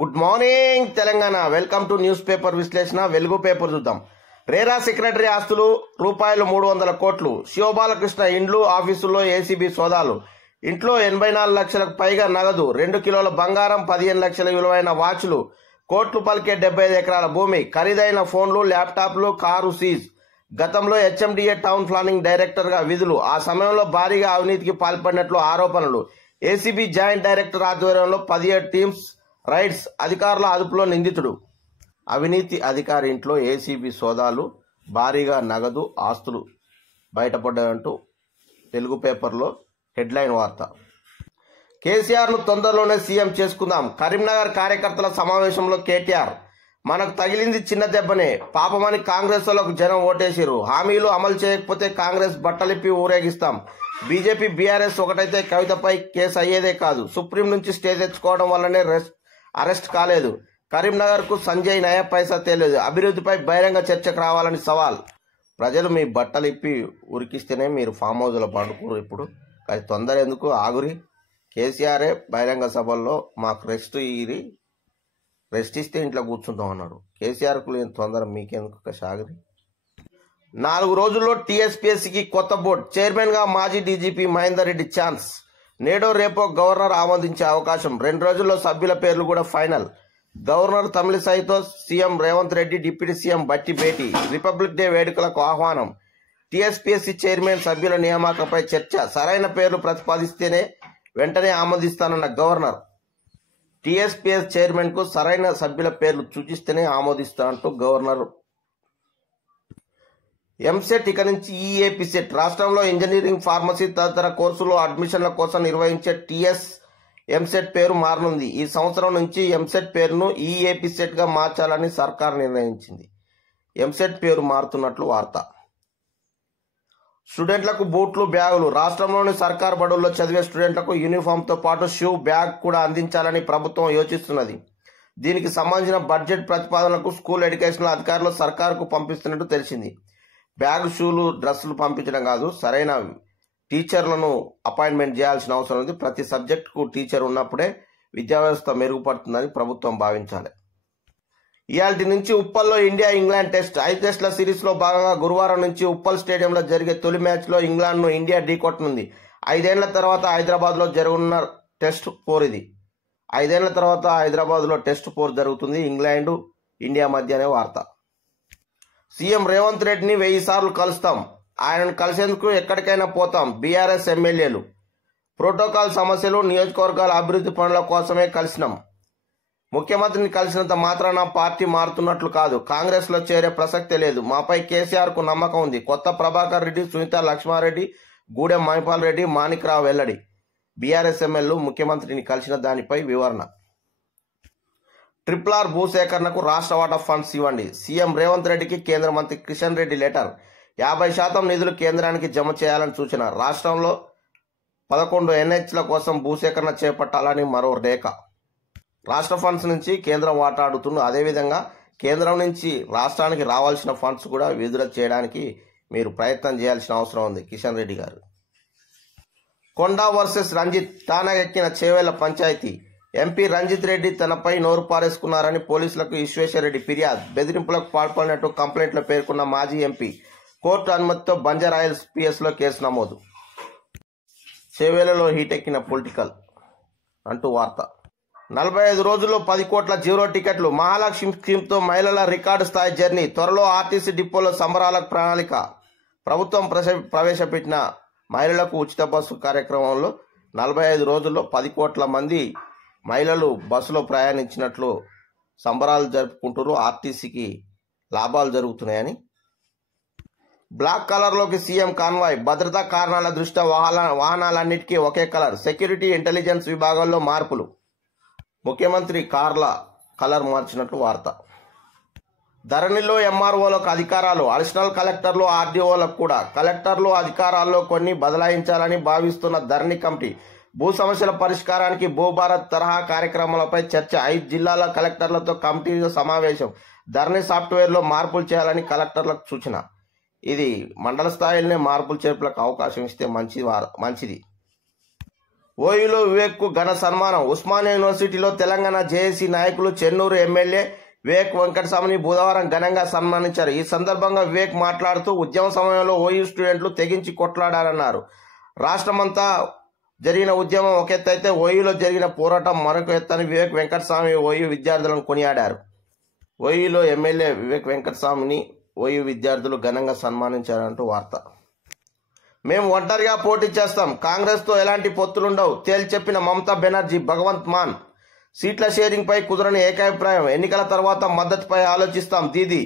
Good morning Telangana. Welcome to news paper విశ్లేషణ. వెలుగు paper చూద్దాం. రేరా సెక్రటరీ ఆస్తులు రూపాయలు 300 కోట్లు. శివబాలకృష్ణ ఇండ్లు ఆఫీసుల్లో ఏసీబీ సోదాలు. ఇంట్లో 84 లక్షలకు పైగా నగదు, 2 కిలోల బంగారం, 15 లక్షల విలువైన వాచ్లు, కోట్లు పలికే 75 ఎకరాల భూమి, ఖరీదైన ఫోన్లు, ల్యాప్టాప్లు, కారు సీజ్. గతంలో హెచ్ఎండిఏ టౌన్ ప్లానింగ్ డైరెక్టర్ గా విధులు. ఆ సమయంలో భారీగా అవినీతికి పాల్పడినట్లు ఆరోపణలు. ఏసీబీ జాయింట్ డైరెక్టర్ ఆధ్వర్యంలో 17 టీమ్స్ రైడ్స్. అధికారుల అదుపులో నిందితుడు. అవినీతి అధికారి ఇంట్లో ఏసీబీ సోదాలు, భారీగా నగదు, ఆస్తులు బయటపడ్డాయంటూ తెలుగు పేపర్లో హెడ్లైన్ వార్త. కేసీఆర్ను తొందరలోనే సీఎం చేసుకుందాం. కరీంనగర్ కార్యకర్తల సమావేశంలో కేటీఆర్, మనకు తగిలింది చిన్న దెబ్బనే, పాపమని కాంగ్రెస్ వాళ్ళకు జనం ఓటేసిరు. హామీలు అమలు చేయకపోతే కాంగ్రెస్ బట్టలిప్పి ఊరేగిస్తాం. బీజేపీ బీఆర్ఎస్ ఒకటైతే కవితపై కేసు అయ్యేదే కాదు. సుప్రీం నుంచి స్టే తెచ్చుకోవడం వల్లనే అరెస్ట్ కాలేదు. కరీంనగర్ కు సంజయ్ నయా పైసా తేలేదు. అభివృద్ధిపై బహిరంగ చర్చకు రావాలని సవాల్. ప్రజలు మీ బట్టలు ఇప్పి ఉరికిస్తేనే మీరు ఫామ్ హౌస్లో పండుకోరు. ఇప్పుడు అది తొందర ఎందుకు, ఆగురి. కేసీఆరే బహిరంగ సభల్లో మాకు రెస్ట్ ఇస్తే ఇంట్లో కూర్చుంటాం అన్నాడు. కేసీఆర్కు లేని తొందర మీకెందుకు సాగరి. 4 రోజుల్లో టీఎస్పీఎస్సీకి కొత్త బోర్డు. చైర్మన్ గా మాజీ డీజీపీ మహేందర్ రెడ్డి ఛాన్స్. నేడో రేపో గవర్నర్ ఆమోదించే అవకాశం. 2 రోజుల్లో సభ్యుల పేర్లు కూడా ఫైనల్. గవర్నర్ తమిళిసైతో CM Revanth Reddy, deputy CM Bhatti భేటీ. రిపబ్లిక్ డే వేడుకలకు ఆహ్వానం. టీఎస్పీఎస్సీ చైర్మన్ సభ్యుల నియామకంపై చర్చ. సరైన పేర్లు ప్రతిపాదిస్తేనే వెంటనే ఆమోదిస్తానన్న గవర్నర్. టీఎస్పీఎస్ చైర్మన్ కు సరైన సభ్యుల పేర్లు సూచిస్తేనే ఆమోదిస్తానంటూ గవర్నర్. ఎంసెట్ ఇక నుంచి ఈఏపీ సెట్. రాష్ట్రంలో ఇంజనీరింగ్, ఫార్మసీ తదితర కోర్సులో అడ్మిషన్ల కోసం నిర్వహించే టీఎస్ ఎంసెట్ పేరు మారనుంది. ఈ సంవత్సరం నుంచి ఎంసెట్ పేరును ఈఏపీ సెట్ గా మార్చాలని సర్కార్ నిర్ణయించింది. ఎంసెట్ పేరు మారుతున్నట్లు వార్త. స్టూడెంట్లకు బూట్లు, బ్యాగులు. రాష్ట్రంలోని సర్కార్ బడుల్లో చదివే స్టూడెంట్లకు యూనిఫామ్తో పాటు షూ, బ్యాగ్ కూడా అందించాలని ప్రభుత్వం యోచిస్తున్నది. దీనికి సంబంధించిన బడ్జెట్ ప్రతిపాదనలకు స్కూల్ ఎడ్యుకేషనల్ అధికారులు సర్కార్కు పంపిస్తున్నట్టు తెలిసింది. బ్యాగ్, షూలు, డ్రెస్సులు పంపించడం కాదు, సరైన టీచర్లను అపాయింట్మెంట్ చేయాల్సిన అవసరం ఉంది. ప్రతి సబ్జెక్టుకు టీచర్ ఉన్నప్పుడే విద్యా వ్యవస్థ మెరుగుపడుతుందని ప్రభుత్వం భావించాలి. ఇయాల్టి నుంచి ఉప్పల్లో ఇండియా ఇంగ్లాండ్ టెస్ట్. 5 టెస్టుల సిరీస్లో భాగంగా గురువారం నుంచి ఉప్పల్ స్టేడియంలో జరిగే తొలి మ్యాచ్లో ఇంగ్లాండ్ను ఇండియా ఢీకొట్టనుంది. 5 ఏళ్ల తర్వాత హైదరాబాద్లో జరగనున్న టెస్ట్ పోర్ ఇది. 5 ఏళ్ల తర్వాత హైదరాబాద్లో టెస్ట్ పోర్ జరుగుతుంది. ఇంగ్లాండ్, ఇండియా మధ్య అనే వార్త. సీఎం రేవంత్ రెడ్డిని 1000 సార్లు కలుస్తాం. ఆయనను కలిసేందుకు ఎక్కడికైనా పోతాం. బీఆర్ఎస్ ఎమ్మెల్యేలు. ప్రోటోకాల్ సమస్యలు, నియోజకవర్గాల అభివృద్ధి పనుల కోసమే కలిసినాం. ముఖ్యమంత్రిని కలిసినంత మాత్రాన పార్టీ మారుతున్నట్లు కాదు. కాంగ్రెస్ లో చేరే ప్రసక్తే లేదు. మాపై కేసీఆర్ కు నమ్మకం ఉంది. కొత్త ప్రభాకర్ రెడ్డి, సునీత లక్ష్మారెడ్డి, గూడెం మహిపాల్ రెడ్డి, మాణిక్రావు వెల్లడి. బీఆర్ఎస్ ఎమ్మెల్యేలు ముఖ్యమంత్రిని కలిసిన దానిపై వివరణ. RRR భూసేకరణకు రాష్ట్ర వాటా ఫండ్స్ ఇవ్వండి. సీఎం రేవంత్ రెడ్డికి కేంద్ర మంత్రి కిషన్ రెడ్డి లెటర్. 50% నిధులు కేంద్రానికి జమ చేయాలని సూచన. రాష్ట్రంలో 11 NHల కోసం భూసేకరణ చేపట్టాలని మరో రేఖ. రాష్ట్ర ఫండ్స్ నుంచి కేంద్రం వాటా అడుగుతున్న. అదేవిధంగా కేంద్రం నుంచి రాష్ట్రానికి రావాల్సిన ఫండ్స్ కూడా విడుదల చేయడానికి మీరు ప్రయత్నం చేయాల్సిన అవసరం ఉంది. కిషన్ రెడ్డి గారు. కొండా వర్సెస్ రంజిత్. తానగెక్కిన చేవేళ్ల పంచాయతీ. ఎంపీ రంజిత్ రెడ్డి తనపై నోరు పారేసుకున్నారని పోలీసులకు ఈశ్వేశ్వరరెడ్డి ఫిర్యాదు. బెదిరింపులకు పాల్పడినట్టు కంప్లైంట్లో పేర్కొన్న మాజీ ఎంపీ. కోర్టు అనుమతితో బంజారాయిల్స్ పిఎస్లో కేసు నమోదు. చేవేళ్లలో హీటెక్కిన పొలిటికల్ అంటూ వార్త. 45 రోజుల్లో 10 కోట్ల జీరో టికెట్లు. మహాలక్ష్మి స్కీమ్తో మహిళల రికార్డు స్థాయి జర్నీ. త్వరలో ఆర్టీసీ డిపోలో సంబరాలకు ప్రణాళిక. ప్రభుత్వం ప్రవేశపెట్టిన మహిళలకు ఉచిత బస్సు కార్యక్రమంలో 45 రోజుల్లో 10 కోట్ల మంది మహిళలు బస్సులో ప్రయాణించినట్లు సంబరాలు జరుపుకుంటూ ఆర్టీసీకి లాభాలు జరుగుతున్నాయని. బ్లాక్ కలర్లోకి సీఎం కాన్వాయ్. భద్రతా కారణాల దృష్ట్యా వాహనాలన్నిటికీ ఒకే కలర్. సెక్యూరిటీ, ఇంటెలిజెన్స్ విభాగాల్లో మార్పులు. ముఖ్యమంత్రి కార్ల కలర్ మార్చినట్లు వార్త. ధరణిలో ఎంఆర్ఓలకు అధికారాలు. అడిషనల్ కలెక్టర్లు, ఆర్డీఓలకు కూడా. కలెక్టర్లు అధికారాల్లో కొన్ని బదలాయించాలని భావిస్తున్న ధరణి కమిటీ. భూ సమస్యల పరిష్కారానికి భూభారత్ తరహా కార్యక్రమాలపై చర్చ. 5 జిల్లాల కలెక్టర్లతో కమిటీ సమావేశం. ధరణి సాఫ్ట్వేర్లో మార్పులు చేయాలని కలెక్టర్లకు సూచన. ఇది మండల స్థాయిలోనే మార్పులు చేర్పులకు అవకాశం ఇస్తే మంచిది. ఓయూలో వివేక్ కు ఘన సన్మానం. ఉస్మానియా యూనివర్సిటీలో తెలంగాణ జేఏసీ నాయకులు చెన్నూరు ఎమ్మెల్యే వివేక్ వెంకటస్వామిని బుధవారం ఘనంగా సన్మానించారు. ఈ సందర్భంగా వివేక్ మాట్లాడుతూ ఉద్యమ సమయంలో ఓయూ స్టూడెంట్లు తెగించి కొట్లాడారన్నారు. రాష్ట్రమంతా జరిగిన ఉద్యమం ఒక ఎత్తు అయితే ఓయూలో జరిగిన పోరాటం మరొక ఎత్తని వివేక్ వెంకటస్వామి ఓయూ విద్యార్థులను కొనియాడారు. ఓయూలో ఎమ్మెల్యే వివేక్ వెంకటస్వామిని ఓయూ విద్యార్థులు ఘనంగా సన్మానించారంటూ వార్త. మేము ఒంటరిగా పోటీ చేస్తాం, కాంగ్రెస్తో ఎలాంటి పొత్తులుండవు తేల్చెప్పిన మమతా బెనర్జీ. భగవంత్ మాన్ సీట్ల షేరింగ్ పై కుదరని ఏకాభిప్రాయం, ఎన్నికల తర్వాత మద్దతుపై ఆలోచిస్తాం. దీదీ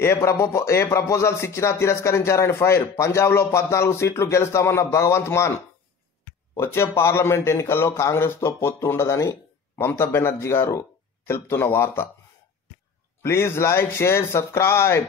ఏ ప్రపోజల్స్ ఇచ్చినా తిరస్కరించారని ఫైర్. పంజాబ్లో 14 సీట్లు గెలుస్తామన్న భగవంత్ మాన్. వచ్చే పార్లమెంట్ ఎన్నికల్లో కాంగ్రెస్తో పొత్తు ఉండదని మమతా బెనర్జీ గారు తెలుపుతున్న వార్త. Please like, share, subscribe.